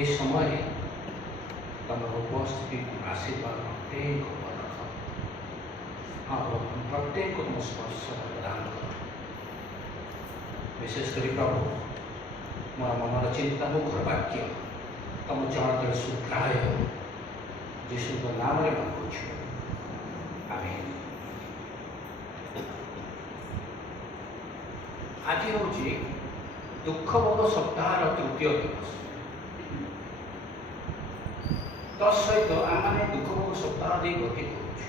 ଏ ସମୟରେ ତମର ଉପସ୍ଥିତି ଆଶୀର୍ବାଦ ପ୍ରତ୍ୟେକ ରଖ। ହଁ ପ୍ରଭୁ ପ୍ରତ୍ୟେକ ତୁମ ସ୍ପର୍ଶ ପ୍ରଦାନ କର। ବିଶେଷ କରି ପ୍ରଭୁ ମୋର ମନର ଚିନ୍ତା ମୁଖର ବାକ୍ୟ ତମ ଚରଣ ତଳେ ସୁଗ୍ରାହ୍ୟ ହେଉ। ଯୀଶୁଙ୍କ ନାମରେ ମାଗୁଛୁ, ଆମେନ୍। ଆଜି ହେଉଛି ଦୁଃଖ ଭୋଗ ସପ୍ତାହର ତୃତୀୟ ଦିବସ। ତତ୍ସହିତ ଆମେ ଦୁଃଖ ଭୋଗ ସପ୍ତାହ ଦେଇ ଗତି କରୁଛୁ।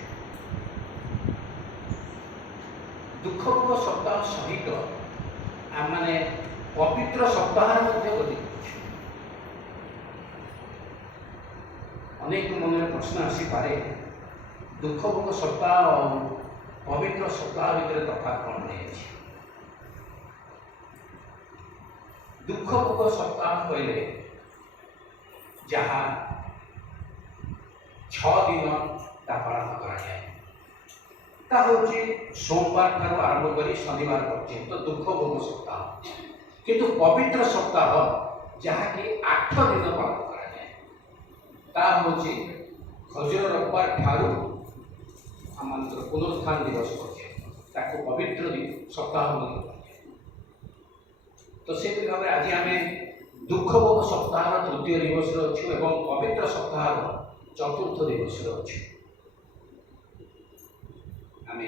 ଦୁଃଖ ଭୋଗ ସପ୍ତାହ ସହିତ ଆମେ ପବିତ୍ର ସପ୍ତାହରେ ମଧ୍ୟ ଗତି କରୁଛୁ। ଅନେକ ମନରେ ପ୍ରଶ୍ନ ଆସିପାରେ, ଦୁଃଖ ଭୋଗ ସପ୍ତାହ ଆଉ ପବିତ୍ର ସପ୍ତାହ ଭିତରେ ତଫାତ୍ କ'ଣ ରହିଛି? ଦୁଃଖ ଭୋଗ ସପ୍ତାହ କହିଲେ ଯାହା 6 ଦିନ ତା ପାଳନ କରାଯାଏ। ତା ହେଉଛି ସୋମବାର ଠାରୁ ଆରମ୍ଭ କରି ଶନିବାର ପର୍ଯ୍ୟନ୍ତ ଦୁଃଖ ଭୋଗ ସପ୍ତାହ। କିନ୍ତୁ ପବିତ୍ର ସପ୍ତାହ ଯାହାକି 8 ଦିନ ପାଳନ କରାଯାଏ, ତା ହେଉଛି ଖଜୁର ରବିବାର ଠାରୁ ଆମର ପୁନରୁତ୍ଥାନ ଦିବସ ପର୍ଯ୍ୟନ୍ତ। ତାକୁ ପବିତ୍ର ସପ୍ତାହ ବୋଲି କୁହାଯାଏ। ତ ସେପରି ଭାବରେ ଆଜି ଆମେ ଦୁଃଖ ଭୋଗ ସପ୍ତାହର ତୃତୀୟ ଦିବସରେ ଅଛୁ ଏବଂ ପବିତ୍ର ସପ୍ତାହର ଚତୁର୍ଥ ଦିବସରେ ଅଛୁ। ଆମେ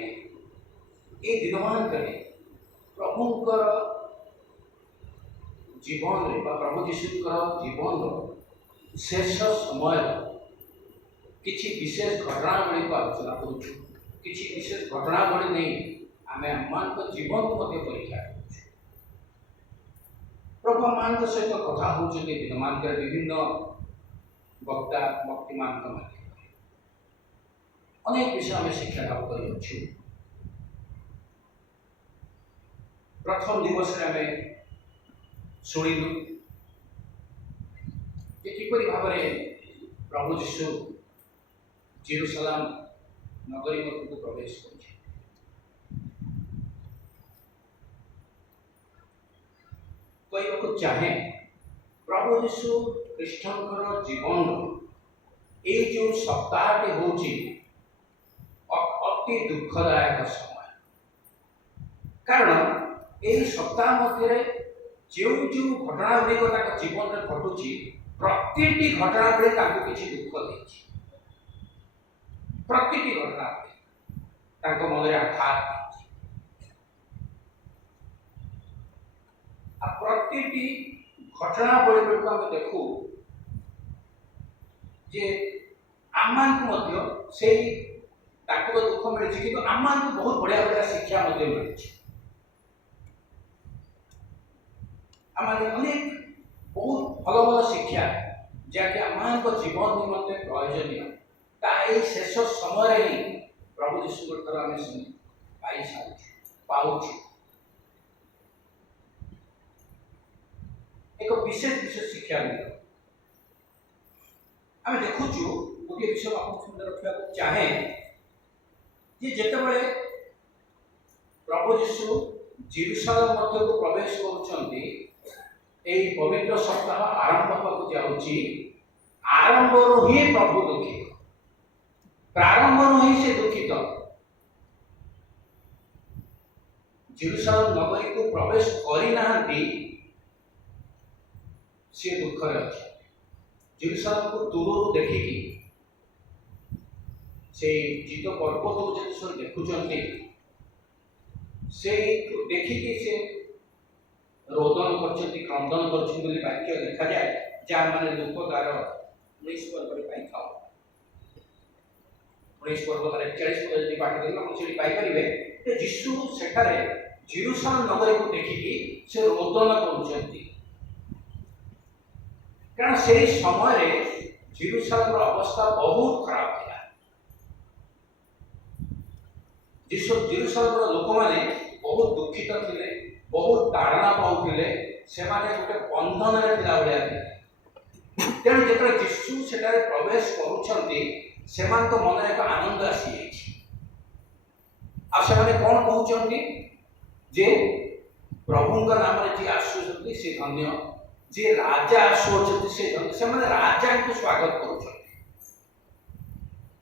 এই ଦିନମାନଙ୍କରେ ପ୍ରଭୁଙ୍କର ଜୀବନରେ ବା ପ୍ରଭୁ ଯୀଶୁଙ୍କର ଜୀବନର ଶେଷ ସମୟ କିଛି ବିଶେଷ ଘଟଣାବଳୀକୁ ଆଲୋଚନା କରୁଛୁ। କିଛି ବିଶେଷ ଘଟଣାବଳୀ ନେଇ ଆମେ ଆମମାନଙ୍କ ଜୀବନକୁ ମଧ୍ୟ ପରୀକ୍ଷା କରୁଛୁ। ପ୍ରଭୁ ଆମମାନଙ୍କ ସହିତ କଥା ହେଉଛନ୍ତି ଦିନମାନଙ୍କରେ ବିଭିନ୍ନ ବକ୍ତା ବକ୍ତିମାନଙ୍କ ମାଧ୍ୟମରେ। ଅନେକ ବିଷୟ ଆମେ ଶିକ୍ଷା ଲାଭ କରିଅଛୁ। ପ୍ରଥମ ଦିବସରେ ଆମେ ଶୁଣିଲୁ ଯେ କିପରି ଭାବରେ ପ୍ରଭୁ ଯୀଶୁ ଜେରୁସାଲେମ ନଗରୀ ମଧ୍ୟକୁ ପ୍ରବେଶ କରୁଛି। କହିବାକୁ ଚାହେଁ, ପ୍ରଭୁ ଯୀଶୁ ଖ୍ରୀଷ୍ଟଙ୍କର ଜୀବନର ଏଇ ଯେଉଁ ସପ୍ତାହଟି ହେଉଛି ଅତି ଦୁଃଖଦାୟକ ସମୟ। କାରଣ ଏହି ସପ୍ତାହ ମଧ୍ୟରେ ଯେଉଁ ଯେଉଁ ଘଟଣା ଗୁଡ଼ିକ ତାଙ୍କ ଜୀବନରେ ଘଟୁଛି, ପ୍ରତିଟି ଘଟଣା ବେଳେ ତାଙ୍କୁ କିଛି ଦୁଃଖ ଦେଇଛି। ପ୍ରତିଟି ଘଟଣା ବେଳେ ତାଙ୍କ ମନରେ ଆଘାତ ଦେଇଛି। ଆଉ ପ୍ରତିଟି ଘଟଣା ବଳୀକୁ ଆମେ ଦେଖୁ ଯେ ଆମମାନଙ୍କୁ ମଧ୍ୟ ସେଇ ତାଙ୍କୁ ତ ଦୁଃଖ ମିଳିଛି, କିନ୍ତୁ ଆମମାନଙ୍କୁ ବହୁତ ବଢ଼ିଆ ବଢ଼ିଆ ଶିକ୍ଷା ମଧ୍ୟ ମିଳିଛି। ଆମମାନେ ଅନେକ ବହୁତ ଭଲ ଭଲ ଶିକ୍ଷା ଯାହାକି ଆମମାନଙ୍କ ଜୀବନ ନିମନ୍ତେ ପ୍ରୟୋଜନୀୟ, ତା ଏଇ ଶେଷ ସମୟରେ ହିଁ ପ୍ରଭୁ ଯୀଶୁଙ୍କ ଠାରୁ ଆମେ ପାଉଛୁ। ଏକ ବିଶେଷ ଶିକ୍ଷା ମିଳିବ। ଆମେ ଦେଖୁଛୁ, ଗୋଟିଏ ବିଷୟ ଆପଣଙ୍କ ସାମନେ ରଖିବାକୁ ଚାହେଁ ଯେ ଯେତେବେଳେ ପ୍ରଭୁ ଯୀଶୁ ଜେରୁସାଲେମ ମଧ୍ୟକୁ ପ୍ରବେଶ କରୁଛନ୍ତି, ଏହି ପବିତ୍ର ସପ୍ତାହ ଆରମ୍ଭ ହେବାକୁ ଯାଉଛି। ଆରମ୍ଭରୁ ହିଁ ପ୍ରଭୁ ଦୁଃଖିତ, ପ୍ରାରମ୍ଭରୁ ହିଁ ସେ ଦୁଃଖିତ। ଜେରୁସାଲେମ ନଗରୀକୁ ପ୍ରବେଶ କରିନାହାନ୍ତି, ସେ ଦୁଃଖରେ ଅଛି। ଜେରୁସାଲେମକୁ ଦୂରରୁ ଦେଖିକି ସେଇ ଜିତ ପର୍ବତକୁ ଯେତେବେଳେ ଦେଖୁଛନ୍ତି, ସେଇଠୁ ଦେଖିକି ସେ ରୋଦନ କରିଛନ୍ତି, କ୍ରନ୍ଦନ କରିଛନ୍ତି ବୋଲି ବାକ୍ୟ ଲେଖାଯାଏ, ଯାହା ମାନେ ଲୋକ ତାର 19 ପର୍ବରେ ପାଇଥାଉ। 19 ପର୍ବ 41 ପଦ ଯଦି ପାଠ କରିବେ ଆପଣ ସେଠି ପାଇପାରିବେ ଯେ ଯୀଶୁ ସେଠାରେ ଜେରୁସାଲେମ ନଗରୀକୁ ଦେଖିକି ସେ ରୋଦନ କରୁଛନ୍ତି। କାରଣ ସେହି ସମୟରେ ଜେରୁସାଲେମର ଅବସ୍ଥା ବହୁତ ଖରାପ ଥିଲା। ଜେରୁସାଲେମର ଲୋକମାନେ ବହୁତ ଦୁଃଖିତ ଥିଲେ, ବହୁତ ତାଡ଼ନା ପାଉଥିଲେ। ସେମାନେ ଗୋଟେ ବନ୍ଧନରେ ଥିଲା ଭଳିଆ ଥିଲେ। ତେଣୁ ଯେତେବେଳେ ଯୀଶୁ ସେଠାରେ ପ୍ରବେଶ କରୁଛନ୍ତି, ସେମାନଙ୍କ ମନରେ ଏକ ଆନନ୍ଦ ଆସିଯାଇଛି। ଆଉ ସେମାନେ କ'ଣ କହୁଛନ୍ତି ଯେ ପ୍ରଭୁଙ୍କ ନାମରେ ଯିଏ ଆସୁଛନ୍ତି ସେ ଧନ୍ୟ, जे राजा आसुअछंती से माने राजा को स्वागत करूछन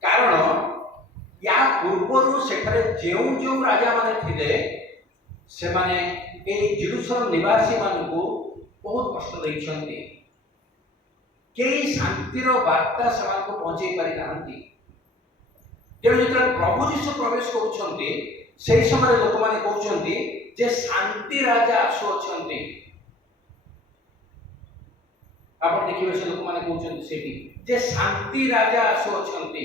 कारण या पूर्वरु सेठरे जेउ जेउ राजा माने थिले से माने ए जेरुसलेम निवासी मानकु बहुत कष्ट दैछंती केई शांतिर वार्ता सेमानकु पहुंचै पारि नाहंती तेणु जेतरे प्रभु यीशु प्रवेश करूछंती सेही समय लोक माने कहउछंती जे शांति राजा आसुअछंती आपण देखिबे से लोक माने कहउछंती सेठी जे शांति राजा आसुअछंती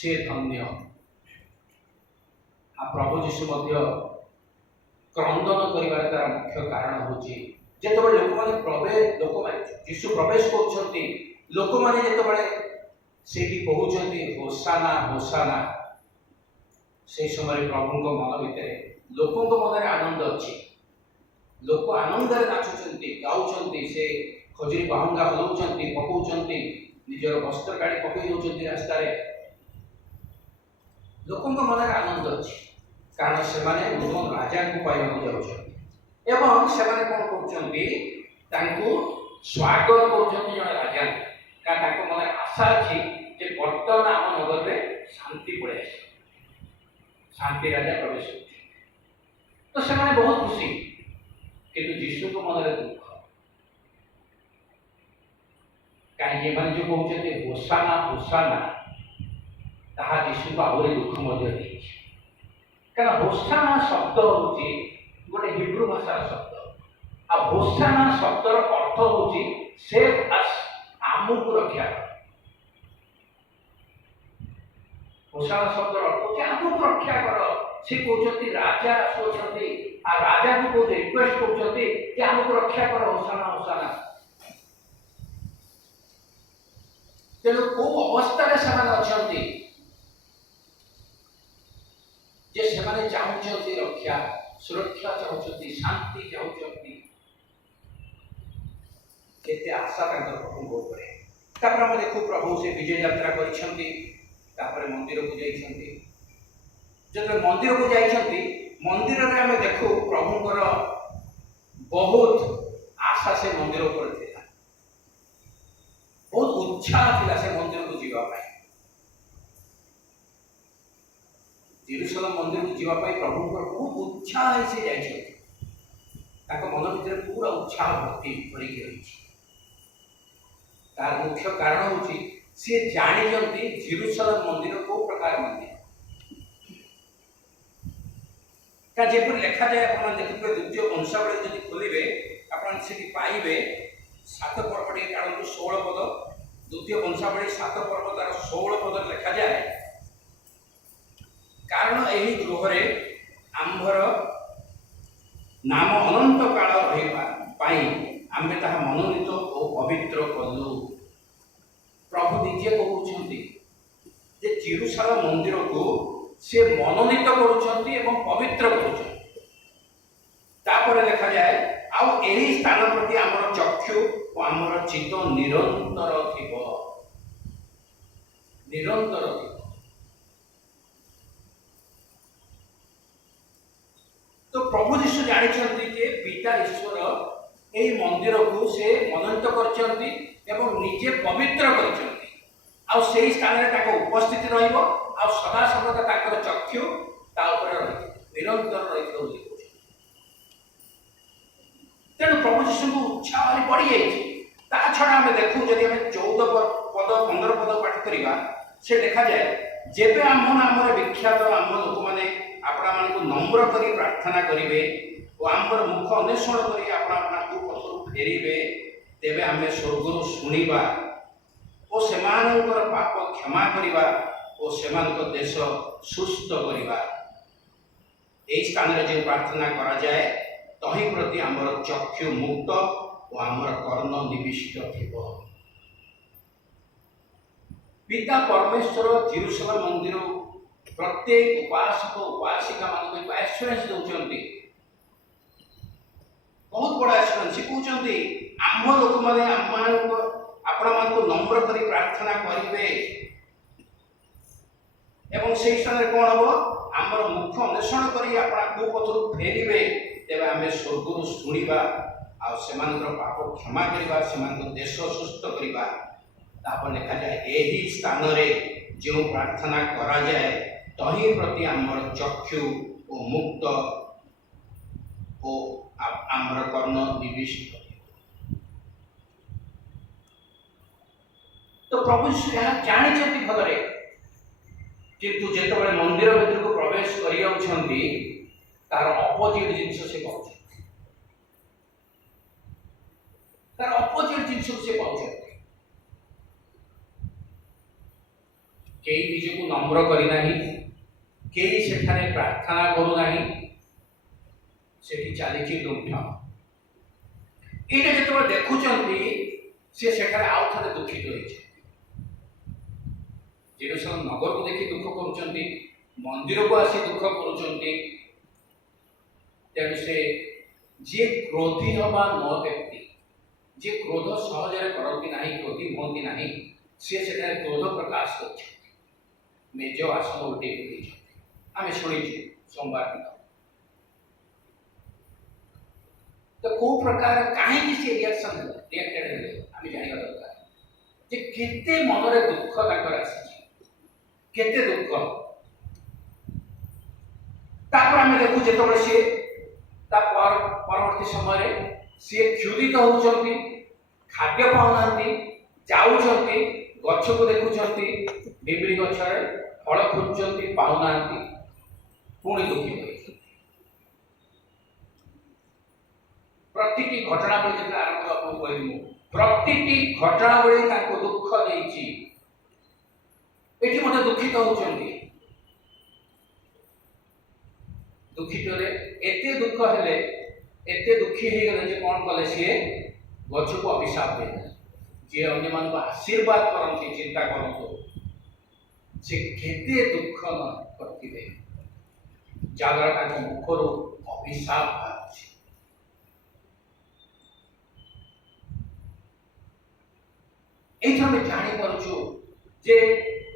से धन्य आ प्रभु यीशु मध्य क्रंदन करिवार तार मुख्य कारण होची जेतबे लोक माने यीशु प्रवेश करूछंती लोक माने जेतबे सेठी कहउछंती होसाना होसाना से समय प्रभु को मन भितर लोकों को मन आनंद अच्छी लोक आनंद नाचुंट गाँव से खजुरी बाहुंगा हलाऊँ पकाउं निजर वस्त्र काढ़ी पकई दौरान रास्ता लोकों मन आनंद अच्छी कारण से नूतन राजा को पाइबा जाऊँ कौन कर स्वागत कर राजा का मन आशा अच्छी बर्तमान आम नगर में शांति पड़े आस शांति राजा प्रवेश तो से बहुत खुशी किंतु जीशु को मन दुख कहीं जो कहते होसाना होसाना ताहा जीशु को आहरी दुख कारण होसाना शब्द हूँ गोटे हिब्रू भाषा शब्द आ होसाना शब्दर अर्थ हूँ सेव अस आमको रक्षा होसाना शब्द अर्थ हूँ आमको रक्षा कर से कहते राजा आसुँच आ राजा को कौन रिक्वेस्ट करते आमको रक्षा कर होसाना होसाना तेणु कौ अवस्था से जे से चाहते रक्षा सुरक्षा चाहते शांति चाहते केते आशा प्रभु ऊपर देखु प्रभु से विजय यात्रा कर मंदिर को जाइछंती जब मंदिर को जाइछंती मंदिर में आम देखु प्रभुंकर बहुत आशा से मंदिर ऊपर थिला बहुत उत्साह थिला से मंदिर को जीवा पाई जेरुसलेम मंदिर को जीवा पाई प्रभुंकर बहुत उत्साह है से जाइछंती ताको मन भीतर पूरा उत्साह भक्ति भरी रही तार मुख्य कारण होची से जानी जंती जेरुसलेम मंदिर को प्रकार मंदिर का जेपर लिखा जाए अपन देखिबे द्वितीय वंशावली जदि खोलिबे अपन सेठी पाइबे 7 पर्व टे कारण 16 पद द्वितीय वंशावली 7 पर्व तार 16 पद लिखा जाए कारण एही गृहरे आंभर नाम अनंत काल रहिबा पाई आमे ताहा मनोनीत और पवित्र कलु प्रभु निजे कहउछंती जे जेरुसलेम मंदिर को से मनोनीत करुछंती एवं पवित्र करुछंती तापर लिखा जाए आउ एही स्थान प्रति हमर चक्षु और हमर चित्त निरंतर थिबो निरंतर थिबो तो प्रभु यीशु जानिछंती जे पिता ईश्वर एही मंदिर को से मनोनीत करछंती एवं निजे पवित्र करछंती आ सेही स्थान रे ताको उपस्थिति रहिबो आ सदा सर्वदा ताकर चक्षु ता ऊपर रहिबो निरंतर रहिबो बोली तेणु प्रभु यीशु को उत्साह भारी बढ़ी जाइए ता छड़ा आम देखू जदि आम 14 पद 15 पद पाठ करवा से देखा जाए जेबे आम नाम विख्यात आम लोक मैंने आपना मानक नम्र करी प्रार्थना करेंगे और आमर मुख अन्वेषण करी आपना आपना को पथरु फेरिबे तेबे आमे स्वर्गरु शुणिबा और सेमानकर पाप क्षमा करिबा और सेमानक देश सुस्थ करिबा एई स्थान रे जे प्रार्थना करा जाए तही प्रति आमर चक्षु मुक्त और आमर कर्ण निविष्ट थिबो पिता परमेश्वर जेरुसलेम मंदिर प्रत्येक उपासक उपासिका मान एश्योरेंस दौरान बहुत बड़ा एश्योरेंस कहते आम लोक मैंने आपण मान नम्र कर प्रार्थना करेंगे एवं से स्थान कौन हम आमर मुख अन्वेषण कर पथर फेरवे तेज आम स्वर्ग शुणा ଆଉ ସେମାନଙ୍କର ପାପ କ୍ଷମା କରିବା, ସେମାନଙ୍କ ଦେଶ ସୁସ୍ଥ କରିବା। ତାପରେ ଲେଖାଯାଏ ଏହି ସ୍ଥାନରେ ଯେଉଁ ପ୍ରାର୍ଥନା କରାଯାଏ ତହିଁ ପ୍ରତି ଆମର ଚକ୍ଷୁ ଓ ମୁକ୍ତ ଓ ଆମର କର୍ଣ୍ଣ ନିବିଷ୍ଟ। ତ ପ୍ରଭୁ ଯୀଶୁ ଏହା ଜାଣିଛନ୍ତି ଭଲରେ, କିନ୍ତୁ ଯେତେବେଳେ ମନ୍ଦିର ଭିତରକୁ ପ୍ରବେଶ କରିଯାଉଛନ୍ତି ତାର ଅପୋଜିଟ୍ ଜିନିଷ ସେ ପାଉଛନ୍ତି, ତାର ଅପୋଜିଟ୍ ଜିନିଷକୁ ସେ ପାଉଛନ୍ତି। କେହି ନିଜକୁ ନମ୍ର କରିନାହିଁ, କେହି ସେଠାରେ ପ୍ରାର୍ଥନା କରୁନାହିଁ, ସେଠି ଚାଲିଛି ଲୁଣ୍ଠନ। ଏଇଟା ଯେତେବେଳେ ଦେଖୁଛନ୍ତି ସେ ସେଠାରେ ଆଉ ଥରେ ଦୁଃଖିତ ହୋଇଛି। ଜେରୁସାଲେମ ନଗରକୁ ଦେଖି ଦୁଃଖ କରୁଛନ୍ତି, ମନ୍ଦିରକୁ ଆସି ଦୁଃଖ କରୁଛନ୍ତି। ତେଣୁ ସେ ଯିଏ କ୍ରୋଧୀ ହେବା ନ ବ୍ୟକ୍ତି, ଯିଏ କ୍ରୋଧ ସହଜରେ କରନ୍ତି ନାହିଁ, କ୍ରୋଧୀ ହୁଅନ୍ତି ନାହିଁ, ସିଏ ସେଠାରେ କ୍ରୋଧ ପ୍ରକାଶ କରିଛନ୍ତି, ନିଜ ଆସନ ଗୋଟିଏ ଦେଇଛନ୍ତି। ଆମେ ଶୁଣିଛୁ ସୋମବାର ଦିନ। ତ କୋଉ ପ୍ରକାର କାହିଁକି ସେ ରିଆକ୍ଟେଡ ହେଲେ ଆମେ ଜାଣିବା ଦରକାର ଯେ କେତେ ମନରେ ଦୁଃଖ ତାଙ୍କର ଆସିଛି, କେତେ ଦୁଃଖ। ତାପରେ ଆମେ ଦେଖୁ ଯେତେବେଳେ ସିଏ ତା ପରବର୍ତ୍ତୀ ସମୟରେ ସିଏ କ୍ଷୁଧିତ ହେଉଛନ୍ତି, ଖାଦ୍ୟ ପାଉନାହାନ୍ତି, ଯାଉଛନ୍ତି ଗଛକୁ ଦେଖୁଛନ୍ତି, ଡିମ୍ବିରି ଗଛରେ ଫଳ ଖୋଜୁଛନ୍ତି, ପାଉନାହାନ୍ତି, ପୁଣି ଦୁଃଖୀ ହୋଇଛନ୍ତି। ପ୍ରତିଟି ଘଟଣାବଳୀ ଯେତେବେଳେ ଆରମ୍ଭ ଆପଣଙ୍କୁ କହିବି, ପ୍ରତିଟି ଘଟଣାବଳୀ ତାଙ୍କୁ ଦୁଃଖ ଦେଇଛି। ଏଠି ମଧ୍ୟ ଦୁଃଖିତ ହେଉଛନ୍ତି। ଦୁଃଖିତରେ ଏତେ ଦୁଃଖ ହେଲେ, ଏତେ ଦୁଃଖୀ ହେଇଗଲେ ଯେ କ'ଣ କଲେ, ସିଏ ଗଛକୁ ଅଭିଶାପ ଦେଇଦେଲେ। ଯିଏ ଅନ୍ୟମାନଙ୍କୁ ଆଶୀର୍ବାଦ କରନ୍ତି, ଚିନ୍ତା କରନ୍ତୁ ସେ କେତେ ଦୁଃଖ ନ କରିଥିବେ, ଯାହାଦ୍ୱାରା ତାଙ୍କ ମୁଖରୁ ଅଭିଶାପ ବାହାରୁଛି। ଏଇଠି ଆମେ ଜାଣିପାରୁଛୁ ଯେ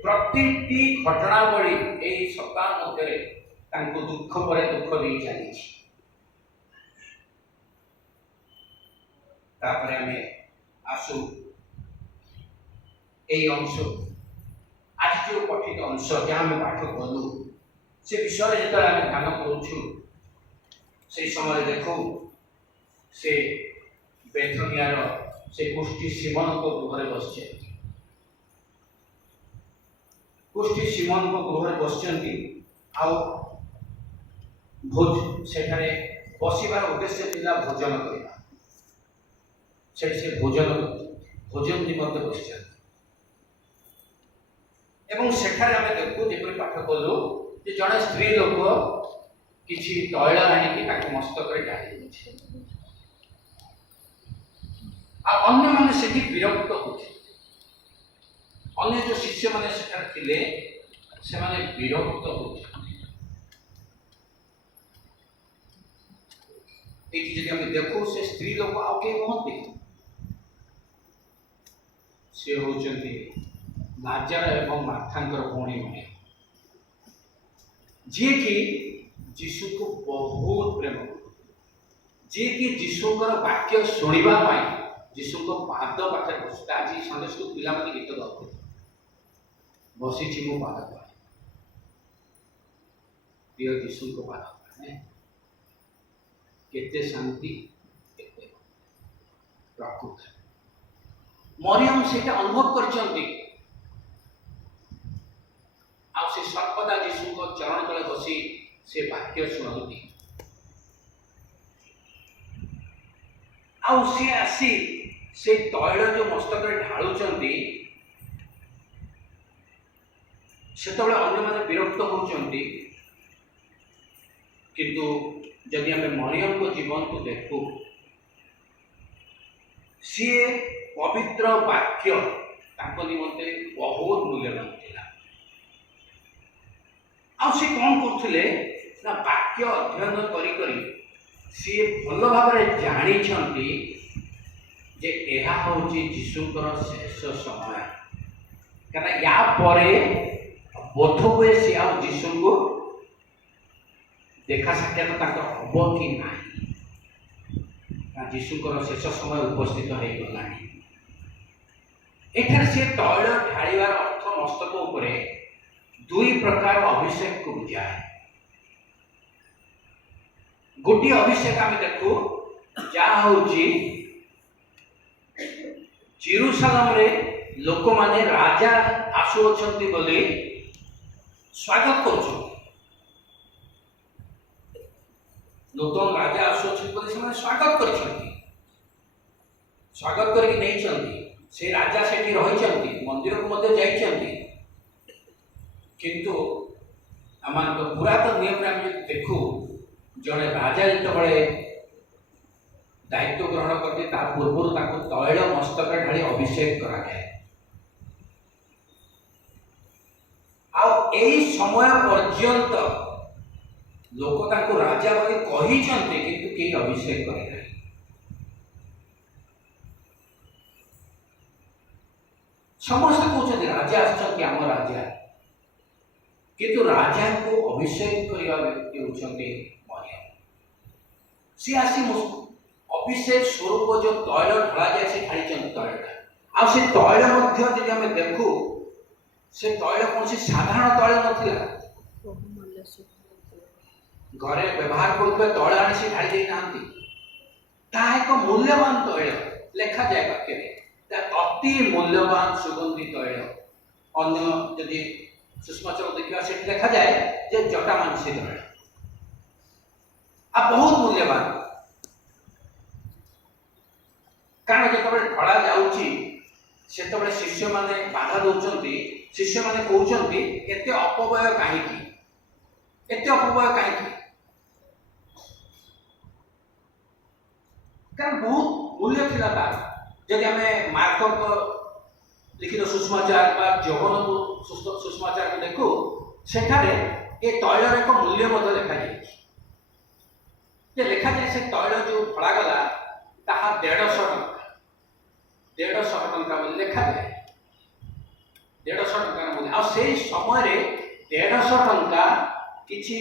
ପ୍ରତିଟି ଘଟଣାବଳୀ ଏହି ସପ୍ତାହ ମଧ୍ୟରେ ତାଙ୍କୁ ଦୁଃଖ ପରେ ଦୁଃଖ ଦେଇ ଚାଲିଛି। ତାପରେ ଆମେ ଆସୁ এই অংশ, আজ যে পঠিত অংশ যাহা আমি পাঠ কলু, সে বিষয়ে যেতবে আমি ধ্যান করুছু সেই সময় দেখু সে বেথনিয়ার সে কুষ্টি সিমনক গৃহে বসছে। কুষ্টি সিমনক গৃহে বসছেন, আউ সেখানে বসিবার উদ্দেশ্য ଥିଲା ভোজন করা। সে ভোজন নিমন্তে বসছেন এবং সেখানে আমি দেখু যেপরি পাঠ কলু যে জনে স্ত্রী লোক কিছু তৈল আনিকি তাকে মস্তকরে ঢালি দিয়েছে। আর অন্য মানে সেটি বিরক্ত হচ্ছে, অন্য যে শিষ্য মানে সেখানে ଥିଲେ ସେମାନେ বিরক্ত হচ্ছে। ଏଇଠି ଯଦି ଆମେ ଦେଖୁ ସେ ସ୍ତ୍ରୀ ଲୋକ ଆଉ କେହି ନୁହନ୍ତି, ସେ ହେଉଛନ୍ତି ଲାଜାର ଏବଂ ମାର୍ଥାଙ୍କର ଭଉଣୀ ମାନେ, ଯିଏକି ଯୀଶୁକୁ ବହୁତ ପ୍ରେମ କରନ୍ତି, ଯିଏକି ଯୀଶୁଙ୍କର ବାକ୍ୟ ଶୁଣିବା ପାଇଁ ଯୀଶୁଙ୍କ ପାଦ ପାଖରେ ବସିଥିଲେ। ଆଜି ସନ୍ଧ୍ୟା ସ୍କୁଲ ପିଲାମାନେ ଗୀତ ଗାଉଥିଲେ, ବସିଛି ମୋ ପାଦ ତଳେ, ପ୍ରିୟ ଯୀଶୁଙ୍କ ପାଦ ତଳେ, କେତେ ଶାନ୍ତି, କେତେ ପ୍ରକୃତ। ମରିୟମ ସେଇଟା ଅନୁଭବ କରିଛନ୍ତି, ଆଉ ସେ ସର୍ବଦା ଯୀଶୁଙ୍କ ଚରଣ ତଳେ ବସି ସେ ବାକ୍ୟ ଶୁଣନ୍ତି। ଆଉ ସେ ଆସି ସେ ତୈଳ ଯୋଉ ମସ୍ତକରେ ଢାଳୁଛନ୍ତି, ସେତେବେଳେ ଅନ୍ୟମାନେ ବିରକ୍ତ ହେଉଛନ୍ତି। କିନ୍ତୁ ଯଦି ଆମେ ମରିୟମଙ୍କ ଜୀବନକୁ ଦେଖୁ, ସିଏ ପବିତ୍ର ବାକ୍ୟ ତାଙ୍କ ନିମନ୍ତେ ବହୁତ ମୂଲ୍ୟବାନ ଥିଲା। ଆଉ ସେ କ'ଣ କରୁଥିଲେ ନା ବାକ୍ୟ ଅଧ୍ୟୟନ କରି କରି ସିଏ ଭଲ ଭାବରେ ଜାଣିଛନ୍ତି ଯେ ଏହା ହେଉଛି ଯୀଶୁଙ୍କର ଶେଷ ସମୟ। କାରଣ ୟା ପରେ ବୋଧହୁଏ ସେ ଆଉ ଯୀଶୁଙ୍କୁ ଦେଖା ସାକ୍ଷାତ ତାଙ୍କର ହବ କି ନାହିଁ, ଯୀଶୁଙ୍କର ଶେଷ ସମୟ ଉପସ୍ଥିତ ହେଇଗଲାଣି। ଏଠାରେ ସେ ତୈଳ ଢାଳିବାର ଅର୍ଥ ମସ୍ତକ ଉପରେ ଦୁଇ ପ୍ରକାର ଅଭିଷେକକୁ ବୁଝାଏ। ଗୋଟିଏ ଅଭିଷେକ ଆମେ ଦେଖୁ ଯାହା ହେଉଛି ଜେରୁସାଲେମରେ ଲୋକମାନେ ରାଜା ଆସୁଅଛନ୍ତି ବୋଲି ସ୍ୱାଗତ କରୁଛନ୍ତି। ନୂତନ ରାଜା ଆସୁଅଛନ୍ତି ବୋଲି ସେମାନେ ସ୍ୱାଗତ କରିଛନ୍ତି, ସ୍ୱାଗତ କରିକି ନେଇଛନ୍ତି। ସେ ରାଜା ସେଠି ରହିଛନ୍ତି, ମନ୍ଦିରକୁ ମଧ୍ୟ ଯାଇଛନ୍ତି। କିନ୍ତୁ ଆମର ପୁରାତନ ନିୟମରେ ଆମେ ଯଦି ଦେଖୁ, ଜଣେ ରାଜା ଯେତେବେଳେ ଦାୟିତ୍ୱ ଗ୍ରହଣ କରନ୍ତି ତା ପୂର୍ବରୁ ତାଙ୍କୁ ତୈଳ ମସ୍ତକରେ ଢାଳି ଅଭିଷେକ କରାଯାଏ। ଆଉ ଏହି ସମୟ ପର୍ଯ୍ୟନ୍ତ ଲୋକ ତାଙ୍କୁ ରାଜା ବୋଲି କହିଛନ୍ତି, କିନ୍ତୁ କେହି ଅଭିଷେକ କରିନାହିଁ। ସମସ୍ତେ କହୁଛନ୍ତି ରାଜା ଆସିଛନ୍ତି, ଆମ ରାଜା, କିନ୍ତୁ ରାଜାଙ୍କୁ ଅଭିଷେକ କରିବା ବ୍ୟକ୍ତି ହେଉଛନ୍ତି ମରିୟମ। ସେ ଆସି ଅଭିଷେକ ସ୍ୱରୂପ ଯେଉଁ ତୈଳ ଢଳାଯାଏ ସେ ଢାଳିଛନ୍ତି ତୈଳଟା। ଆଉ ସେ ତୈଳ ମଧ୍ୟ ଯଦି ଆମେ ଦେଖୁ, ସେ ତୈଳ କୌଣସି ସାଧାରଣ ତୈଳ ନଥିଲା। ଘରେ ବ୍ୟବହାର କରୁଥିବା ତୈଳ ଆଣି ସେ ଢାଳି ଦେଇନାହାନ୍ତି। ତାହା ଏକ ମୂଲ୍ୟବାନ ତୈଳ, ଲେଖାଯାଏ ବାକ୍ୟରେ ଅତି ମୂଲ୍ୟବାନ ସୁଗନ୍ଧି ତୈଳ। ଅନ୍ୟ ଯଦି ସୁଷମାଚାର ଦେଖିବା ସେଠି ଲେଖାଯାଏ ଯେ ଜଟାମାଂସୀ ତୈଳ, ଆଉ ବହୁତ ମୂଲ୍ୟବାନ। କାରଣ ଯେତେବେଳେ ଢଳା ଯାଉଛି ସେତେବେଳେ ଶିଷ୍ୟମାନେ ବାଧା ଦେଉଛନ୍ତି। ଶିଷ୍ୟମାନେ କହୁଛନ୍ତି ଏତେ ଅପବ୍ୟୟ କାହିଁକି, ଏତେ ଅପବ୍ୟୟ କାହିଁକି? କାରଣ ବହୁତ ମୂଲ୍ୟ ଥିଲା ତାର। ଯଦି ଆମେ ମାର୍କଙ୍କ ଲିଖିତ ସୁଷମାଚାର ବା ଜଗନ୍ନାଥ ସୁଷମାଚାରକୁ ଦେଖୁ, ସେଠାରେ ଏ ତୈଳର ଏକ ମୂଲ୍ୟ ମଧ୍ୟ ଲେଖାଯାଇଛି। ଯେ ଲେଖାଯାଏ ସେ ତୈଳ ଯେଉଁ ଢଳାଗଲା ତାହା 150 ଟଙ୍କା, 150 ଟଙ୍କା ବୋଲି ଲେଖାଯାଏ। 150 ଟଙ୍କାର ମୂଲ୍ୟ। ଆଉ ସେଇ ସମୟରେ 150 ଟଙ୍କା କିଛି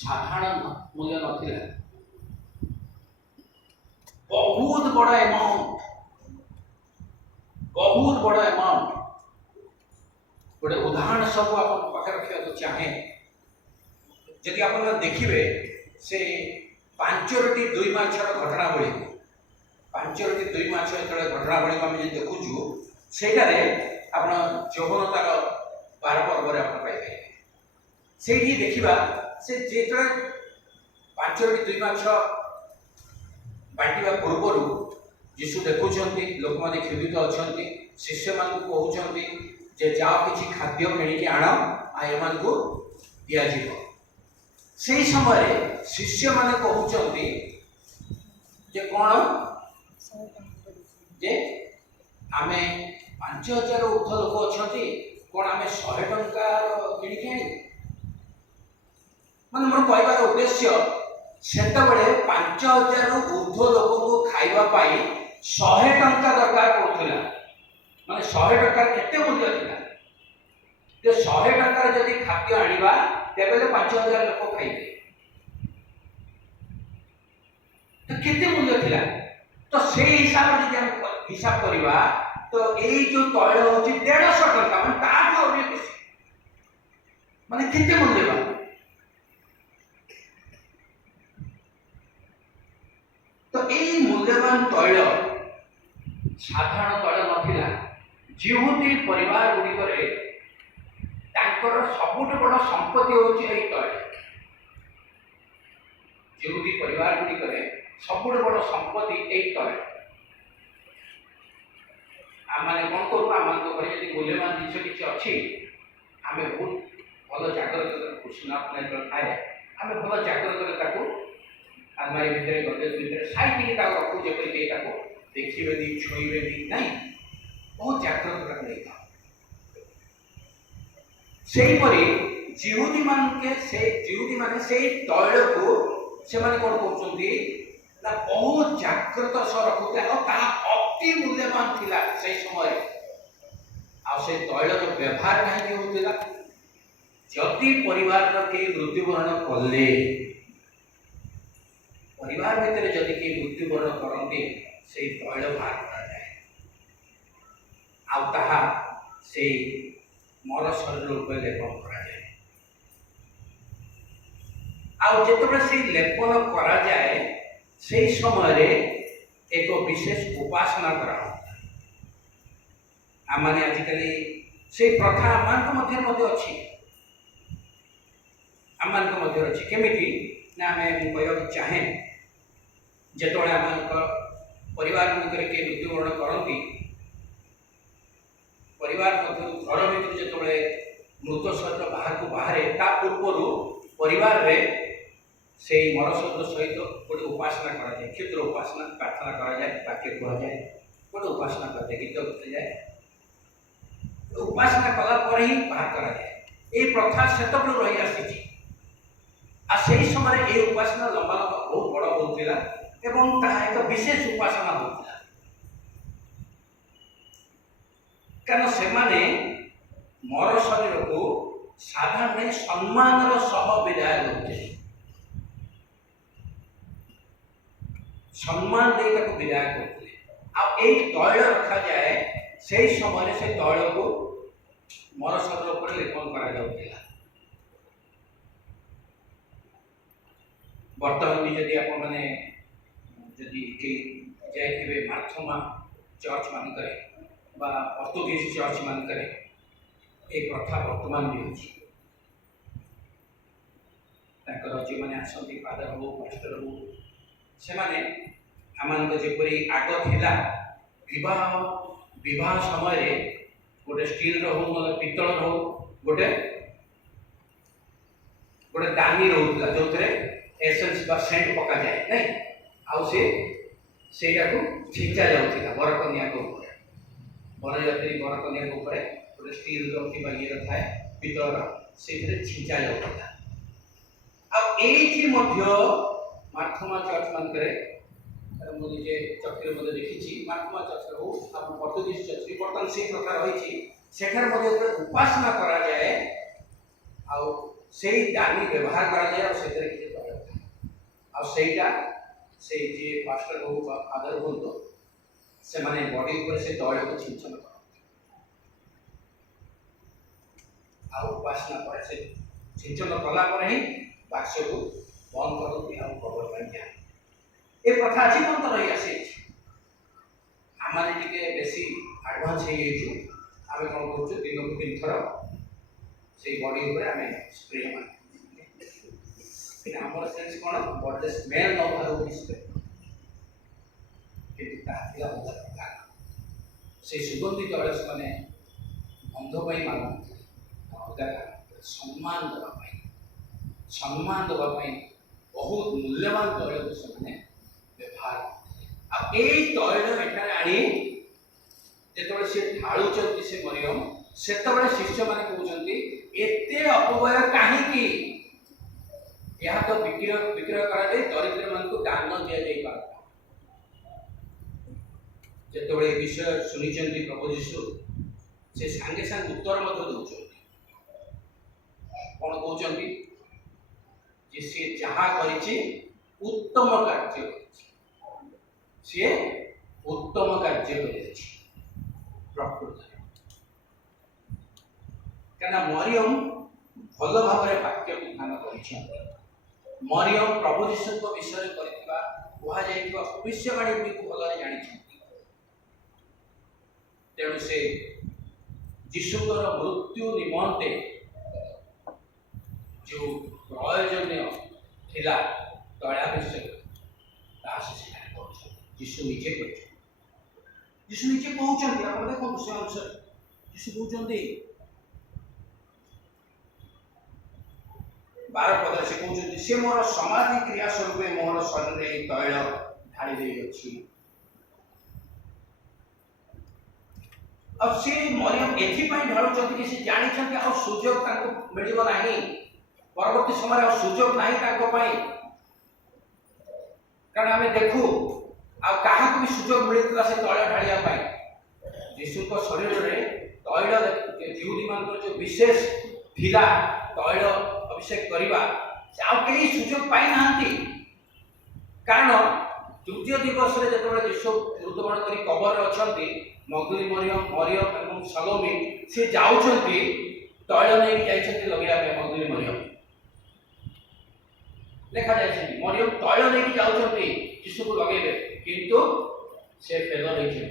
ସାଧାରଣ ମୂଲ୍ୟ ନଥିଲା, ବହୁତ ବଡ଼ ଆମାଉଣ୍ଟ, ବହୁତ ବଡ଼ ଆମାଉଣ୍ଟ। ଗୋଟେ ଉଦାହରଣ ସବୁ ଆପଣଙ୍କ ପାଖରେ ରଖିବାକୁ ଚାହେଁ। ଯଦି ଆପଣ ଦେଖିବେ ସେ 5ଟି 2 ମାଛର ଘଟଣାବଳୀ, 5ଟି 2 ମାଛ ଯେତେବେଳେ ଘଟଣାବଳୀକୁ ଆମେ ଯଦି ଦେଖୁଛୁ, ସେଇଟାରେ ଆପଣ ଯୌବନତାର 12 ପର୍ବରେ ଆପଣ ପାଇପାରିବେ। ସେଇଠି ଦେଖିବା ସେ ଯେତେବେଳେ 5ଟି 2 ମାଛ ବାଣ୍ଟିବା ପୂର୍ବରୁ ଯୀଶୁ ଦେଖୁଛନ୍ତି ଲୋକମାନେ କ୍ଷୁଧିତ ଅଛନ୍ତି, ଶିଷ୍ୟମାନଙ୍କୁ କହୁଛନ୍ତି ଯେ ଯାଅ କିଛି ଖାଦ୍ୟ କିଣିକି ଆଣ, ଆଉ ଏମାନଙ୍କୁ ଦିଆଯିବ। ସେହି ସମୟରେ ଶିଷ୍ୟମାନେ କହୁଛନ୍ତି ଯେ କ'ଣ, ଯେ ଆମେ 5000 ଉର୍ଦ୍ଧ୍ୱ ଲୋକ ଅଛନ୍ତି, କ'ଣ ଆମେ 100 ଟଙ୍କା କିଣିକି ଆଣିବୁ? ମାନେ ମୋର କହିବାର ଉଦ୍ଦେଶ୍ୟ, ସେତେବେଳେ 5000 ଉର୍ଦ୍ଧ୍ୱ ଲୋକଙ୍କୁ ଖାଇବା ପାଇଁ 100 ଟଙ୍କା ଦରକାର ପଡୁଥିଲା। ମାନେ 100 ଟଙ୍କାର କେତେ ମୂଲ୍ୟ ଥିଲା? ଯେ 100 ଟଙ୍କାର ଯଦି ଖାଦ୍ୟ ଆଣିବା ତେବେ 5000 ଲୋକ ଖାଇବେ, ତ କେତେ ମୂଲ୍ୟ ଥିଲା? ତ ସେଇ ହିସାବରେ ଯଦି ଆମେ ହିସାବ କରିବା, ତ ଏଇ ଯୋଉ ତୈଳ ହଉଛି 150 ଟଙ୍କା, ମାନେ ତାଠୁ ଆହୁରି ବେଶୀ, ମାନେ କେତେ ମୂଲ୍ୟବାନ। ତ ଏଇ ମୂଲ୍ୟବାନ ତୈଳ ସାଧାରଣ ତୈଳ ନଥିଲା। ଯିହୁଦୀ ପରିବାର ଗୁଡ଼ିକରେ ତାଙ୍କର ସବୁଠୁ ବଡ଼ ସମ୍ପତ୍ତି ହେଉଛି ଏଇ ତୈଳ। ଯିହୁଦୀ ପରିବାର ଗୁଡ଼ିକରେ ସବୁଠୁ ବଡ଼ ସମ୍ପତ୍ତି ଏଇ ତୈଳ। ଆମେ କ'ଣ କରୁ, ଆମମାନଙ୍କ ଘରେ ଯଦି ମୂଲ୍ୟବାନ ଜିନିଷ କିଛି ଅଛି, ଆମେ ବହୁତ ଭଲ ଜାଗ୍ରତରେ କୃଷ୍ଣାର୍ପଣ ଥାଏ, ଆମେ ଭଲ ଜାଗ୍ରତରେ ତାକୁ ଆଲମାରୀ ଭିତରେ, ଗଦେଜ ଭିତରେ ସାଇତିକି ତାକୁ ରଖୁ, ଯେପରିକି ତାକୁ ଦେଖିବେନି, ଛୁଇଁବେନି, ନାଇଁ, ବହୁତ ଜାଗ୍ରତ ତାକୁ ନେଇଥାଉ। ସେହିପରି ଯିହୁଦୀମାନେ ସେଇ ତୈଳକୁ ସେମାନେ କ'ଣ କରୁଛନ୍ତି ନା ବହୁତ ଜାଗ୍ରତ ସହ ରଖୁଥିଲେ, ଆଉ ତାହା ଅତି ମୂଲ୍ୟବାନ ଥିଲା ସେଇ ସମୟରେ। ଆଉ ସେ ତୈଳର ବ୍ୟବହାର କାହିଁକି ହେଉଥିଲା? ଯଦି ପରିବାରର କେହି ମୃତ୍ୟୁବରଣ କଲେ, परिवार भितर जदि कि मृत्युवरण करते से तैल बाहर करा जाए आउ से मर शरीर उपर लेपन करा जाए आउ जेतबे से लेपन करा जाए से समय रे एक विशेष उपासना करा आमाने आजिकल से प्रथा आमान मध्य अच्छी आमान मध्य अच्छी केमिति ना आम कहना चाहे जिते आम परिवार भितर किए मृत्युवरण करती परिवार घर भर जो मृत शरीर बाहर को बाहर ता पूर्व परिवार रे से मर शरीर सहित गोटे उपासना करा जाए क्षुद्र उपासना प्रार्थना करा जाए वाक्य कह जाए गोटे उपासना कर जाए गीत गाई जाए उपासना कला पर ही बाहर करा जाए ये प्रथा सेतबेलू रही आसी आ सही समय ये उपासना लंबा लंबा बहुत बड़ होता एवं ताहा एक विशेष उपासना होता कारण से माने मर शरीर को साधारण सम्मान सह विदाय करते सम्मान दे विदाय करते तैल रखा जाए से समय से तैल को मर शरीर पर लेपन करा बर्तमान भी जदि आप मैंने जदि जाइए मार्थमा चर्च मानक पर्तुगीज चर्च मानक एक प्रथा वर्तमान भी अच्छी जो मैंने आसती फादर हो पास्टर हो से माने आम जपरी आग थिला विवाह समय गोटे स्टील रो पितल रो गोटे गोटे दानी रोला जो एसेंस बा सेंट पका जाए नहीं आउ सेटा को छिंचा जाउथिला बरकन्या को ऊपर बरयात्री बरकन्या को ऊपर गोटे स्टील रो कि ये थाए पितल रो सेथरे छिंचा जाउथिला अब एठी मध्य मार्थमा चर्च मान करे मु निजे चक्र मध्य देखिछि मार्थमा चर्च हो हम पर्तुगीज चर्च बर्तमान से प्रकार रही सेठार मध्य उपासना करा जाए आउ से दानी व्यवहार करा जाए और सेथरे कि आ सेटा से जे पास्टर हो फादर हो तो से माने बॉडी ऊपर से तैल को छिंचन कर आ उपासना पर से छिंचन कला पर ही बाक्स को बंद करती आ कवर कर दिया ए प्रथा जीवन तो रही आसी आमाने टिके बेसी एडवांस हे जेछु आमे कोन करछु दिन को 3 थर से बॉडी ऊपर आमे स्प्रे मार आमर सेंस कौन बॉडी स्मेल न बाहर स्प्रे से सुगंधित अड़स मैंने गंध मानते सम्मान देवाई बहुत मूल्यवान तैल को से व्यवहार अब यही तैल एठार आनी जो सी ढालुंट से मरियम से शिष्य मैंने कहते एते अपव्यय कहीं यह तो विक्रय करा दरिद्र मान को दान दि जाए जिते विषय शुणी प्रभु जीशु से सांगे सांगे उत्तर दौरान कौन कहते सी जहाँ कर उत्तम कार्य सी उत्तम कार्य प्रकृत क्या मरियम भल भाव वाक्य विधान कर मरियम प्रभु जीशु विषय कहुई भविष्यवाणी गुड़ी भल जानी तेणु से जीशुकर मृत्यु निमंते जो प्रयोजन थिला तैलाभिषेक जीशु निजे जीशु निजे कहते आप देखो से अनुसार जीशु कहते 12 पद से कहते से मोर समाधि क्रिया स्वरूप मोर शरीर तैल ढाली अच्छी अब से मरियम एथिपाई ढालुचंती कि से जानिछंती आ सुजोग ताको मिलिबो नाही परवर्ती समय आ सुजोग नाही ताको पाई कारण हमें देखू आ कहा को भी सुजोग मिलतला से तैल ढालिया पाई यीशु को शरीर रे तैल यहूदी मान जो विशेष थिला तैल अभिषेक करवा से आ कई सुजोग पाई नांती कारण तृतीय दिवस रे जतबे यीशु मृत्युवरण करी कबर रे अछंती मगदली मरियम मरियम एवं सलोमी से जाउछंती तैल नहीं जाइछंती लगेया पे मगदली मरियम देखा जाए मरियम तैल नहीं जाउछंती यीशु को लगेबे किंतु से फेल रही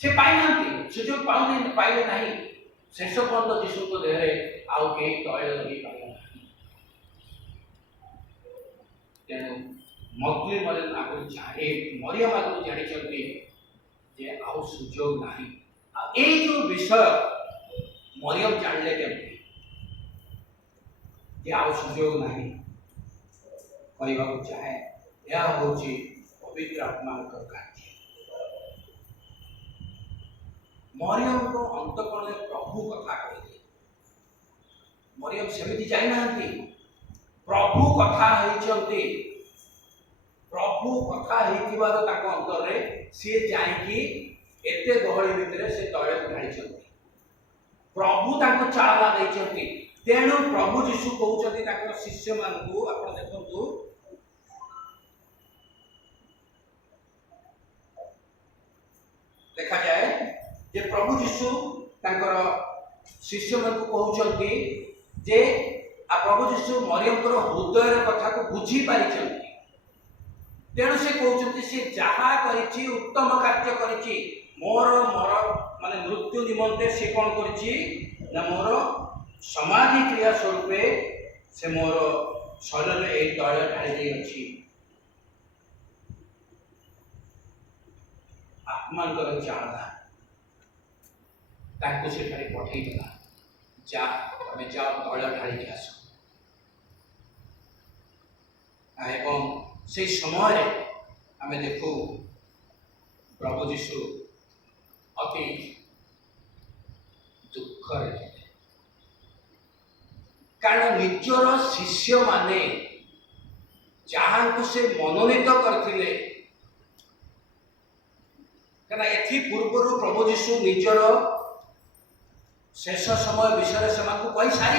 से पाई नांती सुजोग पाइले नहीं शेष पर्यंत यीशु को देह रे आउ के तैल लगी पाइले तेणु मगदली मरियम आगु जाने मरियम आगु जानी चलती जे आउ सुजोग नहीं ए जो विषय मरियम जानले केमती जे आउ सुजोग नहीं कहवा चाहे यह हूँ पवित्र आत्मा कार्य मरियम को अंतकरण प्रभु कथा कही मरियम सेमती जाना प्रभु कथा होती प्रभु कथा अंतर रे सी जाइकी एते गहली भितर से तैल को ढाली प्रभु ताको चालना देइछंती तेणु प्रभु यीशु कहउछंती ताको शिष्य मानकु आपण देखंतु देखा जाए जे प्रभु यीशु तांकर शिष्य मानकु कहउछंती जे आ प्रभु यीशु मरियम को हृदय कथा को बुझी पारिछंती तेणु से कहते सी जहा करिछि उत्तम कार्य करिछि मोर मोर माने मृत्यु निमंते से कौन करिछि ना मोर समाधि क्रिया स्वरूपे से मोर शरीर में एक तैल ढाली दे अछि आत्मा कर चाहना ताको से खाली पठेई देला जा तमे जाओ तैल ढाली के आसो एवं से समय आम देखू प्रभु यीशु अति दुख कारण निजर शिष्य माने जहाँ को से मनोनीत करथिले कारण एथि पूर्व प्रभु यीशु निजर शेष समय विषय से कही सारी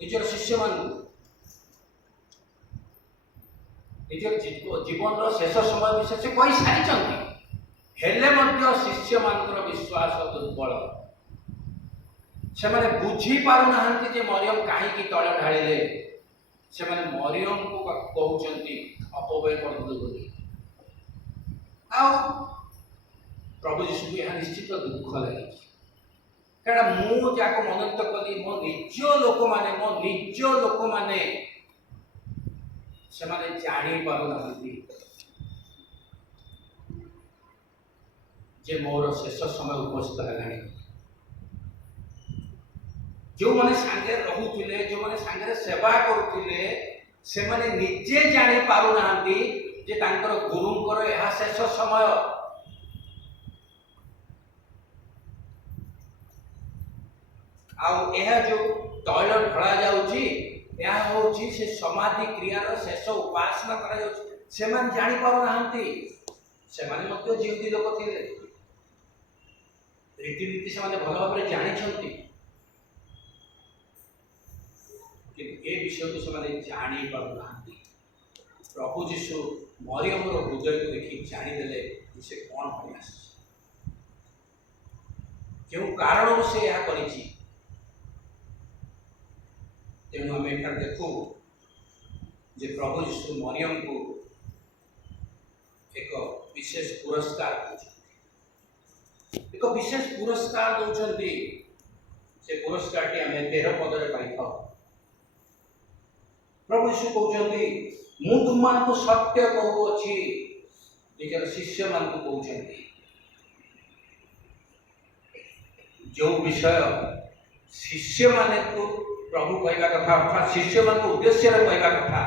निजर शिष्य मान निजर जीवन शेष समय विषय से कही सारी हेले शिष्य मान विश्वास दुर्बल से माने बुझी पारु नाहंती जे मरियम कहीं तैल ढालिले से माने मरियम को कहउचंती अपव्यय करदु बोली आ प्रभु यीशु को यह निश्चित दुख लगे कारण मु जाको मनोनीत कली मो निज लोक माने से माने जानी पारु नाहंती जे मोर शेष समय उपस्थित है जो माने सांगे रहुथिले जो माने सांगे सेवा करुथिले से माने निजे जानी पारु नाहंती जे तांकर गुरुंकर यह शेष समय आउ यह जो तैल ढला जाउची यह होची से समाधि क्रियार शेष उपासना करा जाउची से माने जानी पारु नाहंती से माने मध्य जीवती लोक थिले रीतिनीति से माने भल भाबरे जानि छंती कि ए विषय को से जानी पारु नाहंती प्रभु यीशु मरियम हृदय को देखि जानी देले से कौन प्रयास क्यों कारण से यह करिछि तेणु आम एठार देखू जे प्रभु यीशु मरियम को एक विशेष पुरस्कार एक विशेष पुरस्कार दौरान से पुरस्कार टी आम 13 पदरे पाई प्रभु यीशु कहते मु तुम को सत्य कहूँगी निजर शिष्य मान को कहते जो विषय शिष्य माने को प्रभु कहवा कथा अर्थात शिष्य मान को उद्देश्य कहवा कथा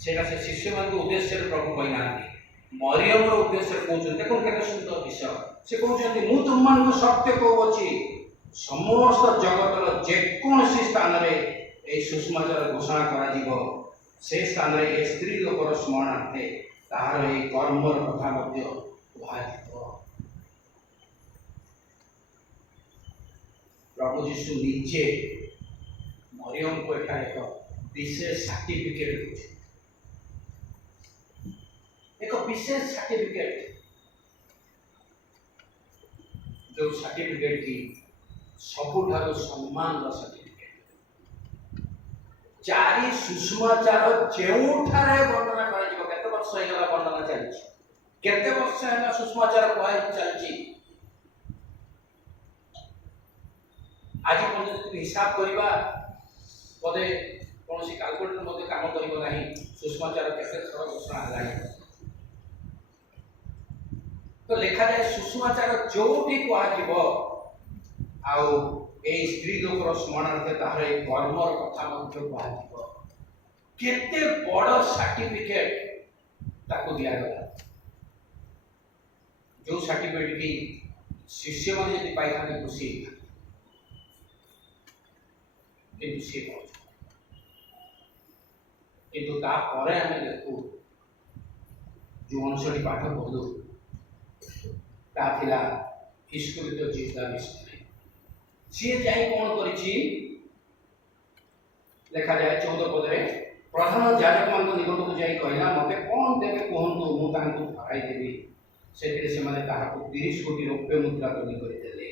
से शिष्य मान को उद्देश्य प्रभु कहना मरियम उद्देश्य कहते देखो केते सुंदर विषय से कहते मु तुम को सत्य कहूँगी समस्त जगतर जेकोसी स्थान में ए सुषमाचार घोषणा करा से स्थान में ए स्त्री लोकर स्मरणार्थे तार ए कर्मर कथा प्रभु यीशु निजे मरियम को एठार एक विशेष सर्टिफिकेट एक विशेष सर्टिफिकेट जो सर्टिफिकेट की सबुठार सम्मान सर्टिफिकेट चारि सुषमाचार जोठारे वर्णना कर वर्ष होगा वर्णना चलती केते वर्ष है सुषमाचार कह चलती आज पर्यंत हिसाब करवा बोधे कौन कालकुलेटर मध्य काम करना सुषमाचार केते थर घोषणा है तो लिखा जाए सुषमाचार जोटी कह स्त्री लोकर स्मरणार्थे तार कर्मर कथा केते बड़ सर्टिफिकेट ताको दिया गला जो सर्टिफिकेट की शिष्य मैंने यदि पाई था खुशी किंतु सी किंतु तापर आम देखू जो अंशटी पाठ पढ़ू ताला ईश्वरित जीवता विषय सी जाई कौन करिछि लिखा जाए 14 पदरे प्रधान याजक मान निकट को जाई कहला मते कौन देबे कहंतु मु तांको धराई देबी सेतिरे से माने ताहाको 30 कोटी रुपया मुद्रा प्रदान करि देले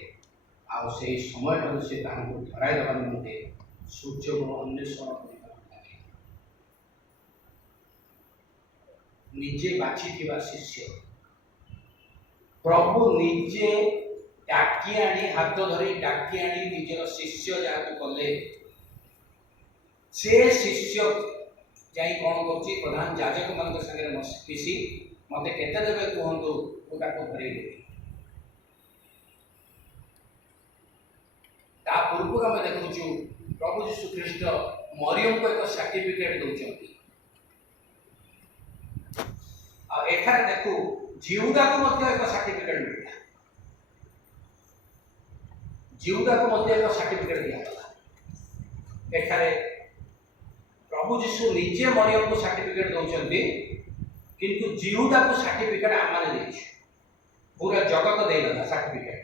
आ से समय ठार से ताहाको धराई देबा निमते सूर्य को अन्वेषण करिबा लागे निजे बाछि थिबा शिष्य प्रभु निजे डाकी आनी हाथ धरी डाकी आनी निजर शिष्य जहाँ कले से शिष्य जाई कौन कर प्रधान याजक मान संगे मिसी मत केते देवे कहतु मुझे धरई ता पूर्व आम देखु प्रभु यीशु ख्रीस्ट मरियम को एक सर्टिफिकेट दौरान एठार देखू जिहुदा को एक सर्टिफिकेट मिलता जिहुदा को एक सर्टिफिकेट दिया एठारे प्रभु यीशु निजे मरियम को सर्टिफिकेट दौरान किंतु जिहुदा को सर्टिफिकेट आम मैंने पूरा जगत देला सर्टिफिकेट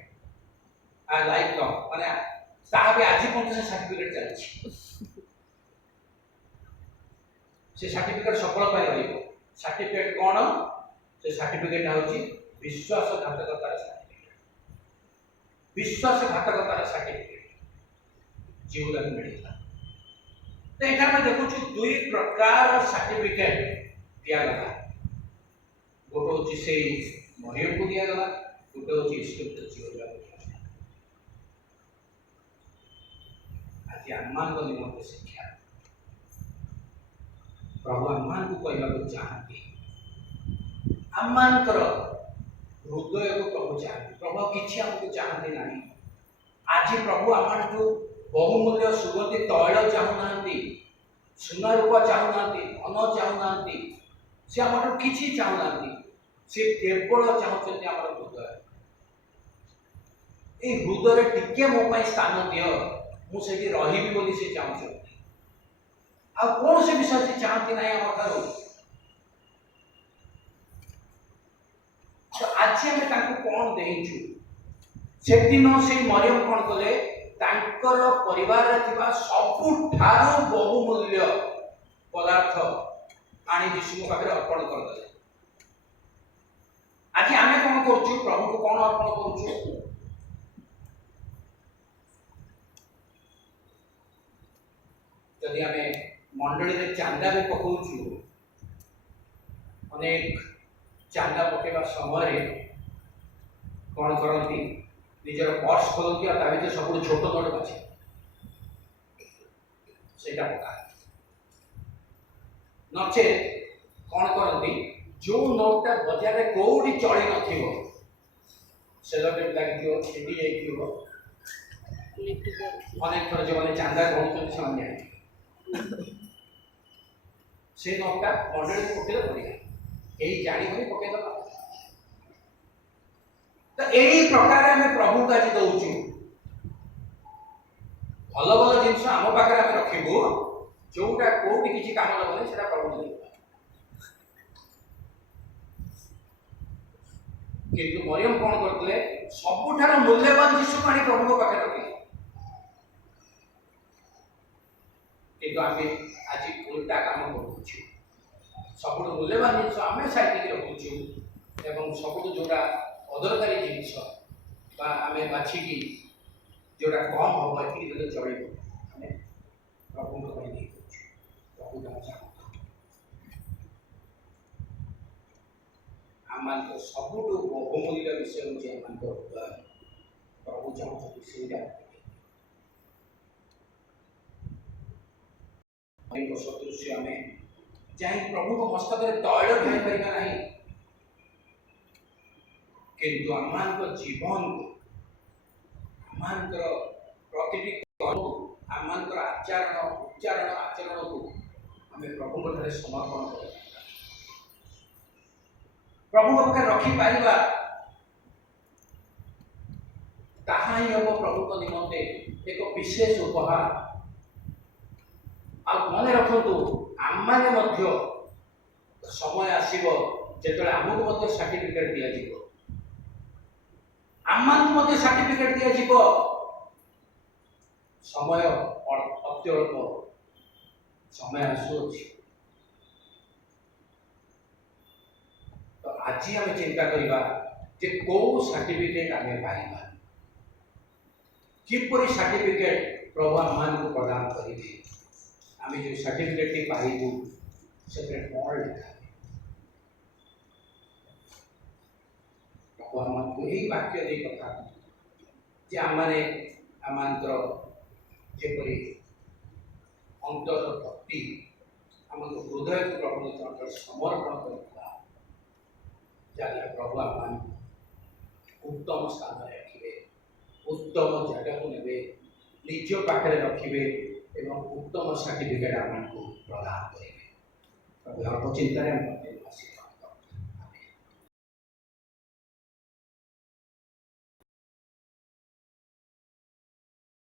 आ लाइफ लॉन्ग माने ताबे आज पर्यंत से सर्टिफिकेट चलछि से सर्टिफिकेट सफल पाई रहिबो सर्टिफिकेट कोन से सर्टिफिकेट होछि विश्वासघातकतार सर्टिफिकेट विश्वासघातकतार सर्टिफिकेट जिहुदा को मिलिला तो एटा में देखु दुई प्रकार सर्टिफिकेट दिया गला गोटे होछि से मरियम को दिया गला गोटे होछि ईश्वर जिहुदा को दिया गला आज आमान को निमंत्रण शिक्षा प्रभु आमान को कहला को चाहती आमानकर हृदय को प्रभु चाहते प्रभु किसी आमको चाहते ना आज प्रभु आमान को बहुमूल्य सुगंधि तैल चाहूना सुना रूप चाहूना धन चाहूना से आम किसी चाहूना से केवल चाहते आम हृदय ये हृदय टिके मो स्थान दियो मुझे रही बोली से चाहते आ कौन से विषय से चाहती ना आम ठार तो आज आम कौन देचु से दिन से मरियम कौन कले तांकर परिवार थिबा सबुठारो बहुमूल्य पदार्थ आनी यीशु पाखे अर्पण कर दे आज आम कौन करछु प्रभु को कौन अर्पण करछु यदि आम मंडली रे चांदा भी पकाउछु अनेक चांदा पकेवा समय कौन करती निजर पर्स खोलती और ताकि सब छोट नोट बाछे सेटा पका नचे कौन करती जो नोटा बजार में कौटी चली नथिबो सेलोटेप लगी छिटी जाइथिबो अनेक थर जो माने चांदा गणुचंती से से नोटा मंडली पकेले बढ़िया यही जानी होनी पके दला तो यही प्रकार आम प्रभु का आज दौचु भल भल जिन आम पाखे आम रखू जोटा कौटी किसी काम लगनी से प्रभु दे किंतु मरियम कौन करते सबुठार मूल्यवान जीशु पानी प्रभु पाखे रखिले କିନ୍ତୁ ଆମେ ଆଜି ଉଲ୍ଟା କାମ କରୁଛୁ। ସବୁଠୁ ମୂଲ୍ୟବାନ ଜିନିଷ ଆମେ ସାଇତିକି ରଖୁଛୁ ଏବଂ ସବୁଠୁ ଯେଉଁଟା ଅଦରକାରୀ ଜିନିଷ ବା ଆମେ ବାଛିକି ଯେଉଁଟା କମ୍ ହେବ ଏତିକି ଦେଲେ ଚଳିବ ଆମେ ପ୍ରଭୁଙ୍କ ପାଇଁ ଦେଇ ଦେଉଛୁ। ପ୍ରଭୁ ତାହା ଚାହୁଁଛୁ। ଆମମାନଙ୍କ ସବୁଠୁ ବହୁମୂଲ୍ୟ ବିଷୟ ହେଉଛି ଆମମାନଙ୍କ ହୃଦୟ। ପ୍ରଭୁ ଚାହୁଁଛନ୍ତି ସେଇଟା ସଦୃଶ୍ୟ ଆମେ ଯାଇ ପ୍ରଭୁଙ୍କ ମସ୍ତକରେ ତୈଳ ଢାଳିପାରିବା ନାହିଁ, କିନ୍ତୁ ଆମମାନଙ୍କ ଜୀବନକୁ ଆମମାନଙ୍କର ପ୍ରତିଟି କର୍ମକୁ ଆମମାନଙ୍କର ଆଚରଣକୁ ଆମେ ପ୍ରଭୁଙ୍କ ଠାରେ ସମର୍ପଣ କରିବା। ପ୍ରଭୁଙ୍କ ପାଖରେ ରଖିପାରିବା, ତାହା ହିଁ ହେବ ପ୍ରଭୁଙ୍କ ନିମନ୍ତେ ଏକ ବିଶେଷ ଉପହାର। ଆଉ ମନେ ରଖନ୍ତୁ, ଆମମାନେ ମଧ୍ୟ ସମୟ ଆସିବ ଯେତେବେଳେ ଆମକୁ ମଧ୍ୟ ସାର୍ଟିଫିକେଟ ଦିଆଯିବ। ଆମମାନଙ୍କୁ ମଧ୍ୟ ସାର୍ଟିଫିକେଟ ଦିଆଯିବ। ସମୟ ଅତ୍ୟଳ୍ପ ସମୟ ଆସୁଅଛି। ତ ଆଜି ଆମେ ଚିନ୍ତା କରିବା ଯେ କୋଉ ସାର୍ଟିଫିକେଟ ଆମେ ପାଇବା, କିପରି ସାର୍ଟିଫିକେଟ ପ୍ରଭୁ ଆମମାନଙ୍କୁ ପ୍ରଦାନ କରିବେ। ଆମେ ଯେଉଁ ସାର୍ଟିଫିକେଟଟି ପାଇବୁ ସେଥିରେ କ'ଣ ଲେଖା? ପ୍ରଭୁ ଆମମାନଙ୍କୁ ଏହି ବାକ୍ୟ ଦେଇ କଥା ଯେ ଆମମାନଙ୍କର ଯେପରି ଅନ୍ତର ଭକ୍ତି ଆମକୁ ହୃଦୟକୁ ପ୍ରଭୁ ଚରଣରେ ସମର୍ପଣ କରିଥିବା, ଯାହାଦ୍ୱାରା ପ୍ରଭୁ ଆମମାନଙ୍କୁ ଉତ୍ତମ ସ୍ଥାନରେ ରଖିବେ, ଉତ୍ତମ ଜାଗାକୁ ନେବେ, ନିଜ ପାଖରେ ରଖିବେ ଏବଂ ଉତ୍ତମ ସାର୍ଟିଫିକେଟ ଆମମାନଙ୍କୁ ପ୍ରଦାନ କରିବେ। ପ୍ରଭୁ ଅଳ୍ପ ଚିନ୍ତାରେ